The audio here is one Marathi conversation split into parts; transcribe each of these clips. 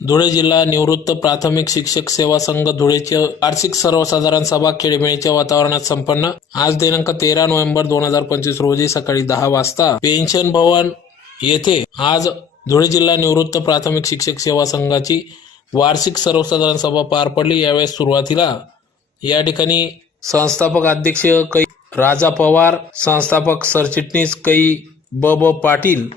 धुळे जिल्हा निवृत्त प्राथमिक शिक्षक सेवा संघ धुळेचे वार्षिक सर्वसाधारण सभा खेळमेळीच्या वातावरणात संपन्न. आज दिनांक तेरा नोव्हेंबर दोन हजार पंचवीस रोजी सकाळी दहा वाजता पेन्शन भवन येथे आज धुळे जिल्हा निवृत्त प्राथमिक शिक्षक सेवा संघाची वार्षिक सर्वसाधारण सभा पार पडली. यावेळेस सुरुवातीला या ठिकाणी संस्थापक अध्यक्ष कै राजा पवार संस्थापक सरचिटणीस कै ब ब पाटील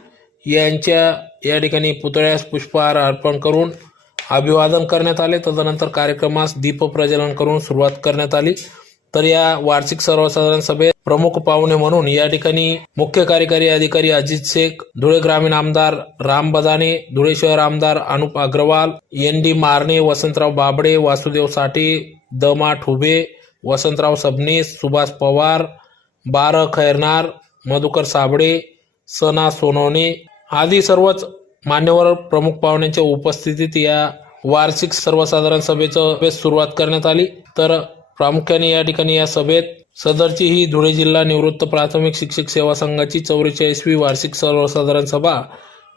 यांच्या या ठिकाणी पुतळ्यास पुष्पहार अर्पण करून अभिवादन करण्यात आले. तदनंतर कार्यक्रमास दीपप्रज्वलन करून सुरुवात करण्यात आली. तर या वार्षिक सर्वसाधारण सभेत प्रमुख पाहुणे म्हणून या ठिकाणी मुख्य कार्यकारी अधिकारी अजित शेख धुळे ग्रामीण आमदार राम बदाने धुळे शहर आमदार अनुप अग्रवाल एन डी मारणे वसंतराव बाबडे वासुदेव साठे दमा ठुबे वसंतराव सबनीस सुभाष पवार बार खैरनार मधुकर साबळे सना सोनवणे आधी सर्वच मान्यवर प्रमुख पाहुण्यांच्या उपस्थितीत या वार्षिक सर्वसाधारण सभेचं सुरुवात करण्यात आली. तर प्रामुख्याने या ठिकाणी या सभेत सदरची ही धुळे जिल्हा निवृत्त प्राथमिक शिक्षक सेवा संघाची चौवेचाळीसवी वार्षिक सर्वसाधारण सभा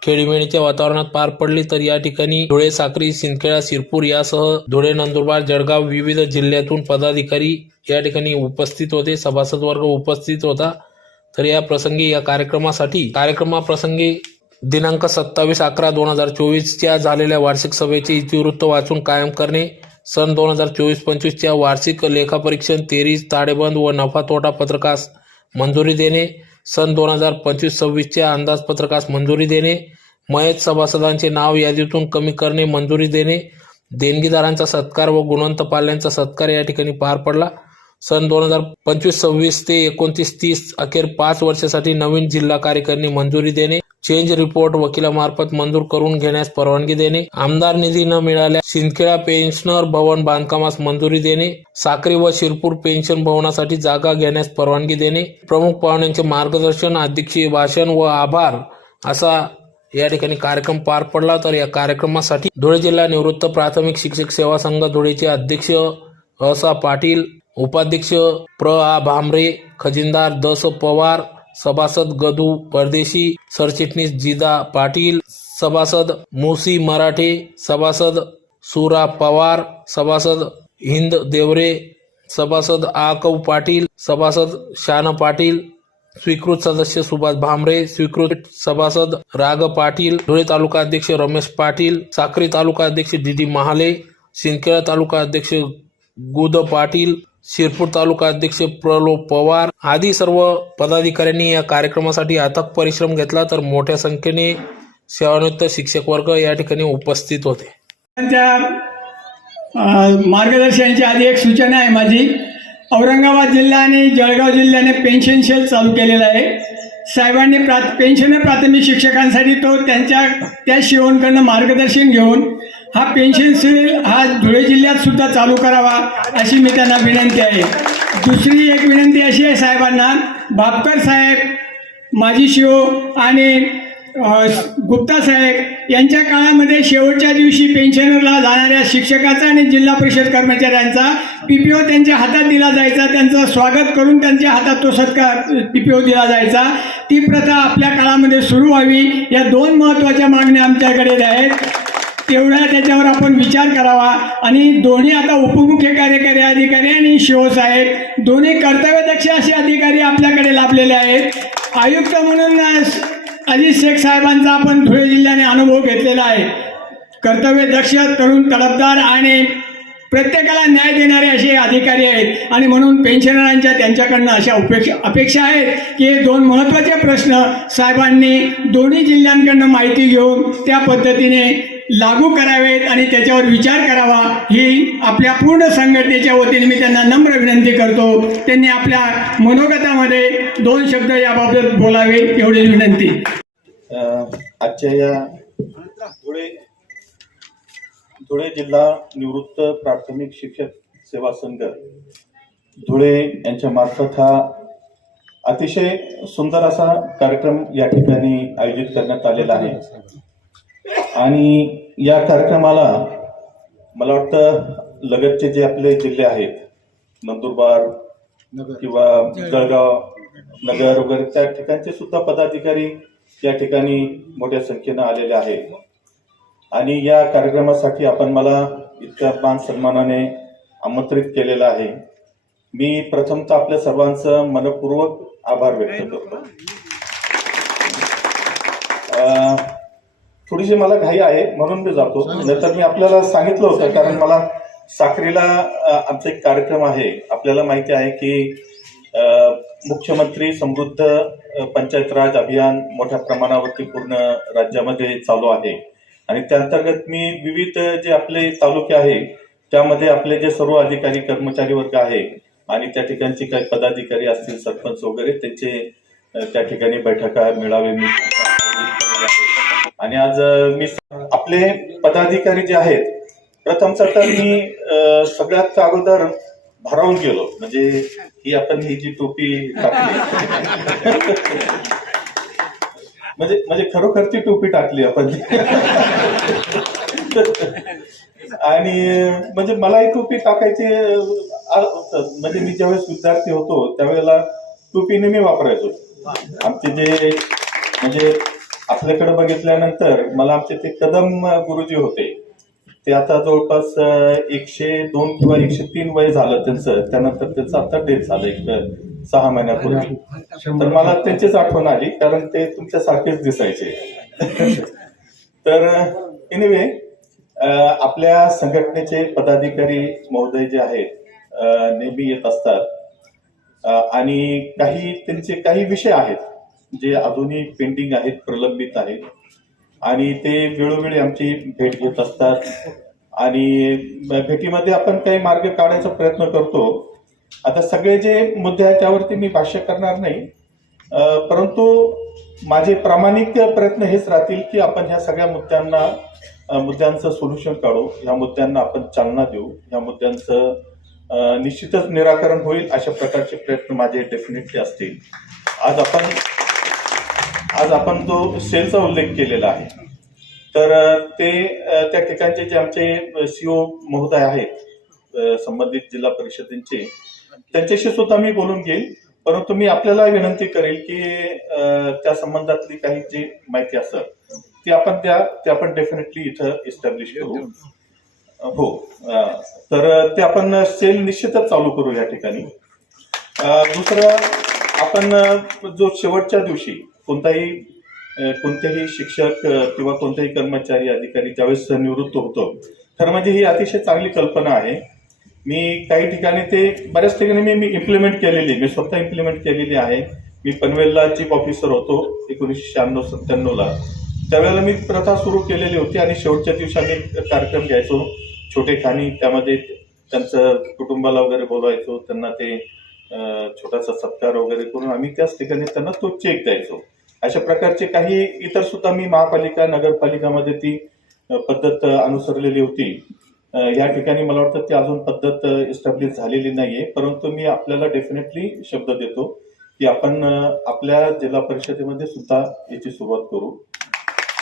खेळीमेळीच्या वातावरणात पार पडली. तर या ठिकाणी धुळे साक्री सिंदखेडा शिरपूर यासह धुळे नंदुरबार जळगाव विविध जिल्ह्यातून पदाधिकारी या ठिकाणी उपस्थित होते. सभासद वर्ग उपस्थित होता. तर या प्रसंगी या कार्यक्रमासाठी कार्यक्रमाप्रसंगी दिनांक सत्तावीस अकरा दोन हजार चोवीसच्या झालेल्या वार्षिक सभेचे इतिवृत्त वाचून कायम करणे. सन दोन हजार चोवीस पंचवीसच्या वार्षिक लेखापरीक्षण तेरीस ताळेबंद व नफा तोटा पत्रकास मंजुरी देणे. सन दोन हजार पंचवीस सव्वीसच्या अंदाजपत्रकास मंजुरी देणे. मयत सभासदांचे नाव यादीतून कमी करणे मंजुरी देणे. देणगीदारांचा सत्कार व गुणवंत पाल्यांचा सत्कार या ठिकाणी पार पडला. सन दोन हजार पंचवीस सव्वीस ते एकोणतीस तीस अखेर पाच वर्षासाठी नवीन जिल्हा कार्यकारिणी मंजुरी देणे. चेंज रिपोर्ट वकिलामार्फत मंजूर करून घेण्यास परवानगी देणे. आमदार निधी न मिळाल्या शिंदखेडा पेन्शनर भवन बांधकामास मंजुरी देणे. साक्री व शिरपूर पेन्शन भवनासाठी जागा घेण्यास परवानगी देणे. प्रमुख पाहुण्यांचे मार्गदर्शन अध्यक्षीय भाषण व आभार असा या ठिकाणी कार्यक्रम पार पडला. तर या कार्यक्रमासाठी धुळे जिल्हा निवृत्त प्राथमिक शिक्षक सेवा संघ धुळेचे अध्यक्ष असा पाटील उपाध्यक्ष प्र. आ. भामरे खजिनदार दस पवार सभासद गदू परदेशी सरचिटणीस जिदा पाटील सभासद मुसी मराठे सभासद सुरा पवार सभासद हिंद देवरे सभासद आकव पाटील सभासद शान पाटील स्वीकृत सदस्य सुभाष भामरे स्वीकृत सभासद राग पाटील धुळे तालुका अध्यक्ष रमेश पाटील साक्री तालुका अध्यक्ष डी डी महाले सिंदखेडा तालुका अध्यक्ष गुद पाटील शिरपूर तालुका अध्यक्ष प्रलोभ पवार. आदी सर्व पदाधिकाऱ्यांनी या कार्यक्रमासाठी अथक परिश्रम घेतला तर मोठ्या संख्येने सेवानिवृत्त शिक्षक वर्ग या ठिकाणी उपस्थित होते. त्या मार्गदर्शनाची आधी एक सूचना आहे माझी. औरंगाबाद जिल्हा आणि जळगाव जिल्ह्याने पेन्शन सेल चालू केलेला आहे. साहेबांनी प्रा पेन्शन प्राथमिक शिक्षकांसाठी तो त्यांच्या त्या शिवणकडनं मार्गदर्शन घेऊन हा पेन्शन सेल हा धुळे जिल्ह्यात सुद्धा चालू करावा अशी मी त्यांना विनंती आहे. दुसरी एक विनंती अशी आहे साहेबांना बापकर साहेब माजी शिओ आणि गुप्ता साहेब यांच्या काळामध्ये शेवटच्या दिवशी पेन्शनरला जाणाऱ्या शिक्षकाचा आणि जिल्हा परिषद कर्मचाऱ्यांचा पी पी ओ त्यांच्या हातात दिला जायचा त्यांचं स्वागत करून त्यांच्या हातात तो सत्कार पी पी ओ दिला जायचा. ती प्रथा आपल्या काळामध्ये सुरू व्हावी या दोन महत्त्वाच्या मागण्या आमच्याकडे आहेत. तेवढा त्याच्यावर आपण विचार करावा. आणि दोन्ही आता उपमुख्य कार्यकारी अधिकारी आणि शिवसाहेब. दोन्ही कर्तव्यदक्ष असे अधिकारी आपल्याकडे लाभलेले आहेत. आयुक्त म्हणून अजित शेख साहेबांचा आपण धुळे जिल्ह्याने अनुभव घेतलेला आहे. कर्तव्यदक्ष तरुण तडफदार आणि प्रत्येकाला न्याय देणारे असे अधिकारी आहेत. आणि म्हणून पेन्शनरांच्या त्यांच्याकडनं अशा उपेक्षा अपेक्षा आहेत की हे दोन महत्त्वाचे प्रश्न साहेबांनी दोन्ही जिल्ह्यांकडनं माहिती घेऊन त्या पद्धतीने लागू करावेत आणि त्याच्यावर विचार करावा ही आपल्या पूर्ण संघटनेच्या वतीने मी त्यांना नम्र विनंती करतो. त्यांनी आपल्या मनोगतामध्ये दोन शब्द याबाबत बोलावे एवढी विनंती. आजच्या या धुळे धुळे जिल्हा निवृत्त प्राथमिक शिक्षक सेवा संघ धुळे यांच्या मार्फत हा अतिशय सुंदर असा कार्यक्रम या ठिकाणी आयोजित करण्यात आलेला आहे. आणि या कार्यक्रमाला मला वाटतं लगतचे जे आपले जिल्हे आहेत नंदुरबार किंवा जळगाव. नगर वगैरे त्या ठिकाणचे सुद्धा पदाधिकारी या ठिकाणी मोठ्या संख्येनं आलेले आहेत. आणि या कार्यक्रमासाठी आपण मला इतक्या मान सन्मानाने आमंत्रित केलेलं आहे. मी प्रथमतः आपल्या सर्वांचं मनपूर्वक आभार व्यक्त करतो. थोडीशी मला घाई आहे म्हणून मी जातो. नंतर मी आपल्याला सांगितलं होतं कारण मला साक्रीला अं, आमचा एक कार्यक्रम आहे. आपल्याला माहिती आहे की मुख्यमंत्री समृद्ध पंचायत राज अभियान मोठ्या प्रमाणावरती पूर्ण राज्यामध्ये चालू आहे. आणि त्या अंतर्गत मी विविध जे आपले तालुके आहे त्यामध्ये आपले जे सर्व अधिकारी कर्मचारी वर्ग आहे आणि त्या ठिकाणचे काही पदाधिकारी असतील सरपंच वगैरे त्यांचे त्या ठिकाणी बैठका मेळावे मी आणि आज मी आपले पदाधिकारी जे आहेत प्रथम तर मी सगळ्यात अगोदर भरावून गेलो. म्हणजे ही आपण ही जी टोपी टाकली. म्हणजे म्हणजे खरोखर ती टोपी टाकली आपण. आणि म्हणजे मला ही टोपी टाकायची म्हणजे मी ज्यावेळेस विद्यार्थी होतो त्यावेळेला टोपी नेहमी वापरायचो. आमचे जे म्हणजे आपल्याकडे बघितल्यानंतर मला आमचे ते कदम गुरुजी होते. ते आता जवळपास एकशे दोन किंवा एकशे तीन वय झालं त्यांचं. त्यानंतर त्यांचं आता डेथ झालं एक सहा महिन्यापूर्वी. तर मला त्यांचीच आठवण आली कारण ते तुमच्या सारखेच दिसायचे. तर एनिवे आपल्या संघटनेचे पदाधिकारी महोदय जे आहेत नेहमी येत असतात. आणि काही त्यांचे काही विषय आहेत. जे अजूनही पेंडिंग आहेत प्रलंबित आहेत. आणि ते वेळोवेळी आमची भेट घेत असतात. आणि भेटीमध्ये आपण काही मार्ग काढायचा प्रयत्न करतो. आता सगळे जे मुद्दे आहेत त्यावरती मी भाष्य करणार नाही. परंतु माझे प्रामाणिक प्रयत्न हेच राहतील की आपण ह्या सगळ्या मुद्द्यांना मुद्द्यांचं सोल्युशन काढू. ह्या मुद्द्यांना आपण चालना देऊ. ह्या मुद्द्यांचं निश्चितच निराकरण होईल अशा प्रकारचे प्रयत्न माझे डेफिनेटली असतील. आज आपण आज आपण जो सेलचा उल्लेख केलेला आहे. तर ते त्या ठिकाणचे जे आमचे सीओ महोदय आहेत संबंधित जिल्हा परिषदेचे त्यांच्याशी सुद्धा मी बोलून घेईल. परंतु मी आपल्याला विनंती करेल की त्या संबंधातली काही जी माहिती असत ती आपण त्या हो. ते आपण डेफिनेटली इथं इस्टॅब्लिश करू. हो. तर ते आपण सेल निश्चितच चालू करू या ठिकाणी. दुसरं आपण जो शेवटच्या दिवशी कोणताही कोणतेही शिक्षक किंवा कोणतेही कर्मचारी अधिकारी ज्यावेळेस निवृत्त होतो खरं म्हणजे ही अतिशय चांगली कल्पना आहे. मी काही ठिकाणी ते बऱ्याच ठिकाणी मी मी इम्प्लिमेंट केलेली मी स्वतः इम्प्लिमेंट केलेली आहे. मी पनवेलला चीफ ऑफिसर होतो एकोणीसशे शहाण्णव सत्त्याण्णवला त्यावेळेला मी प्रथा सुरू केलेली होती आणि शेवटच्या दिवशी आम्ही कार्यक्रम घ्यायचो छोटे खाणी त्यामध्ये त्यांचं कुटुंबाला वगैरे बोलवायचो त्यांना ते छोटासा सत्कार वगैरे करून आम्ही त्याच ठिकाणी त्यांना तो चेक द्यायचो. अशा प्रकारचे काही इतर सुद्धा मी महापालिका नगरपालिकामध्ये ती पद्धत अनुसरलेली होती. या ठिकाणी मला वाटतं ती अजून पद्धत इस्टॅब्लिश झालेली नाहीये. परंतु मी आपल्याला डेफिनेटली शब्द देतो की आपण आपल्या जिल्हा परिषदेमध्ये सुद्धा याची सुरुवात करू.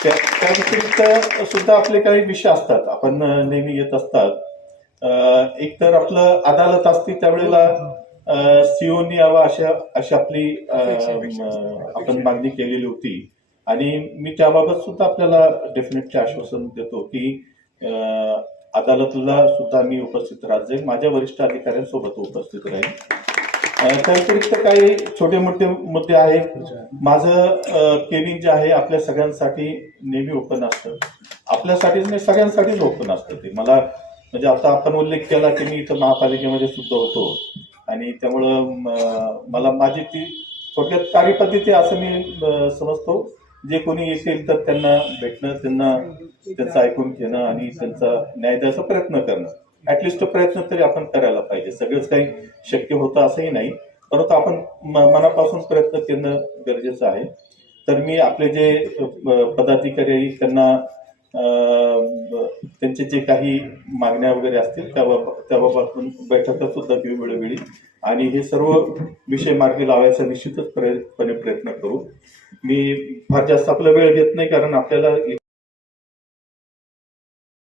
त्या त्या व्यतिरिक्त सुद्धा आपले काही विषय असतात. आपण नेहमी येत असतात. एक तर आपलं अदालत असती त्यावेळेला सीओनी यावा अशा अशी आपली आपण मागणी केलेली होती. आणि मी त्याबाबत सुद्धा आपल्याला डेफिनेटली आश्वासन देतो की अदालतला सुद्धा मी उपस्थित राहत जाईल माझ्या वरिष्ठ अधिकाऱ्यांसोबत उपस्थित राहील त्या व्यतिरिक्त काही छोटे मोठे मुद्दे आहेत. माझं केबिन जे आहे आपल्या सगळ्यांसाठी नेहमी ओपन असतं. आपल्यासाठीच नाही सगळ्यांसाठीच ओपन असतं ते. मला म्हणजे आता आपण उल्लेख केला की मी इथं महापालिकेमध्ये सुद्धा होतो. आणि त्यामुळं मला माझी ती थोडक्यात कार्यपद्धती असं मी समजतो. जे कोणी येतील तर त्यांना भेटणं त्यांना त्यांचं ऐकून घेणं आणि त्यांचा न्याय द्यायचा प्रयत्न करणं. ऍटलिस्ट प्रयत्न तरी आपण करायला पाहिजे. सगळंच काही शक्य होतं असंही नाही. परंतु आपण मनापासून प्रयत्न करणं गरजेचं आहे. तर मी आपले जे पदाधिकारी त्यांना त्यांचे जे काही मागण्या वगैरे असतील त्या त्याबाबत बैठका सुद्धा घेऊ वेळोवेळी. आणि हे सर्व विषय मार्गी लावायचा निश्चितच प्रयत्नपणे प्रयत्न करू. मी फार जास्त आपला वेळ घेत नाही कारण आपल्याला